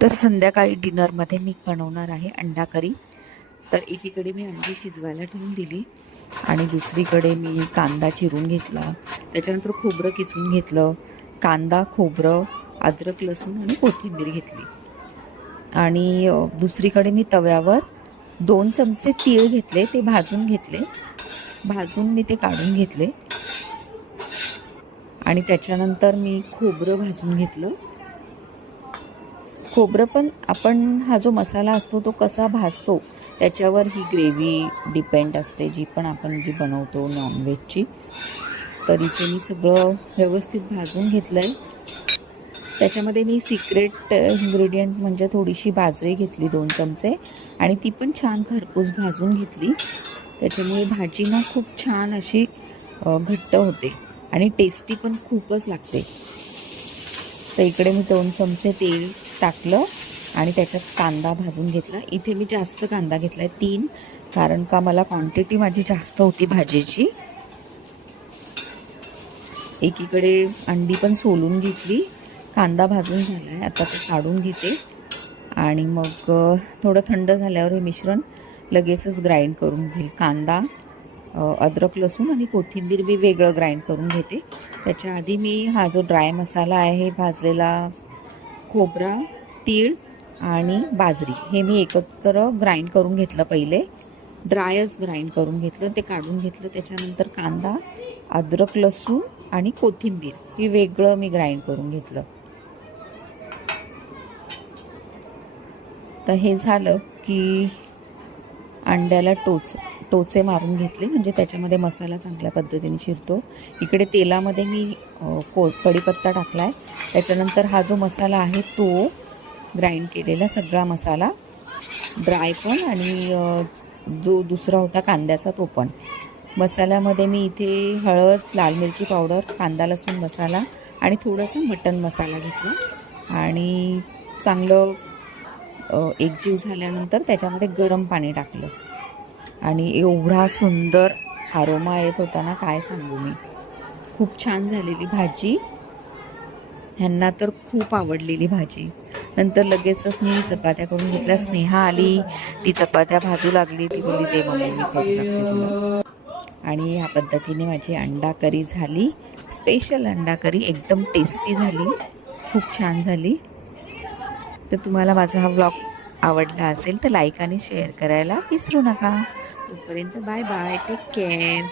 तर संध्याकाळी डिनरमध्ये मी बनवणार आहे अंडा करी. तर एकीकडे मी अंडी शिजवायला ठेवून दिली आणि दुसरीकडे मी कांदा चिरून घेतला, त्याच्यानंतर खोबरं किसून घेतलं. कांदा, खोबरं, अद्रक, लसूण आणि कोथिंबीर घेतली. आणि दुसरीकडे मी तव्यावर 2 चमचे तीळ घेतले, ते भाजून घेतले. भाजून मी ते काढून घेतले आणि त्याच्यानंतर मी खोबरं भाजून घेतलं. खोबरं पण आपण हा जो मसाला असतो तो कसा भाजतो त्याच्यावर ही ग्रेव्ही डिपेंड असते, जी पण आपण जी बनवतो नॉनव्हेजची. तर इथे मी सगळं व्यवस्थित भाजून घेतलं आहे. त्याच्यामध्ये मी सिक्रेट इन्ग्रेडियंट म्हणजे थोडीशी बाजरी घेतली 2 चमचे आणि ती पण छान खरपूस भाजून घेतली. त्याच्यामुळे भाजी ना खूप छान अशी घट्ट होते आणि टेस्टी पण खूपच लागते. तर इकडे मी 2 चमचे तेल टाकलं आणि त्याच्यात कांदा भाजून घेतला. इथे मी जास्त कांदा घेतला आहे 3, कारण का मला क्वांटिटी माझी जास्त होती भाजीची. एकीकडे अंडी पण सोलून घेतली. कांदा भाजून झाला आहे, आता ते काढून घेते आणि मग थोडं थंड झाल्यावर हे मिश्रण लगेचच ग्राइंड करून घेईल. कांदा, अद्रक, लसूण आणि कोथिंबीर मी वेगळं ग्राइंड करून घेते. त्याच्या आधी मी हा जो ड्राय मसाला आहे, भाजलेला खोबरा, तीळ आणि बाजरी, हे मी एकत्र ग्राइंड करून घेतलं. पहिले ड्रायच ग्राइंड करून घेतलं, ते काढून घेतलं. त्याच्यानंतर कांदा, अद्रक, लसूण आणि कोथिंबीर हे वेगळं मी ग्राइंड करून घेतलं. तर हे झालं की अंड्याला टोचे मारून घेतले, म्हणजे त्याच्यामध्ये मसाला चांगल्या पद्धतीने शिरतो. इकडे तेलामध्ये मी कढीपत्ता टाकला आहे. त्याच्यानंतर हा जो मसाला आहे तो ग्राइंड केलेला सगळा मसाला, ड्राय पण आणि जो दुसरा होता कांद्याचा तो पण. मसाल्यामध्ये मी इथे हळद, लाल मिरची पावडर, कांदा लसूण मसाला आणि थोडंसं मटण मसाला घेतला आणि चांगलं एकजीव झाल्यानंतर त्याच्यामध्ये गरम पाणी टाकलं आणि एवढा सुंदर अरोमा येत होता ना, काय सांगू मी. खूप छान झालेली भाजी, ह्यांना तर खूप आवडलेली भाजी. नंतर लगेचच मी चपात्या करून घेतल्या. स्नेहा आली, ती चपात्या भाजू लागली. ती बोलली ते मम्मी मी करू लागते तुला. आणि ह्या पद्धतीने माझी अंडा करी झाली. स्पेशल अंडा करी एकदम टेस्टी झाली, खूप छान झाली. तर तुम्हाला माझा हा व्लॉग आवडला असेल तर लाईक आणि शेअर करायला विसरू नका. तोपर्यंत बाय बाय, टेक केअर.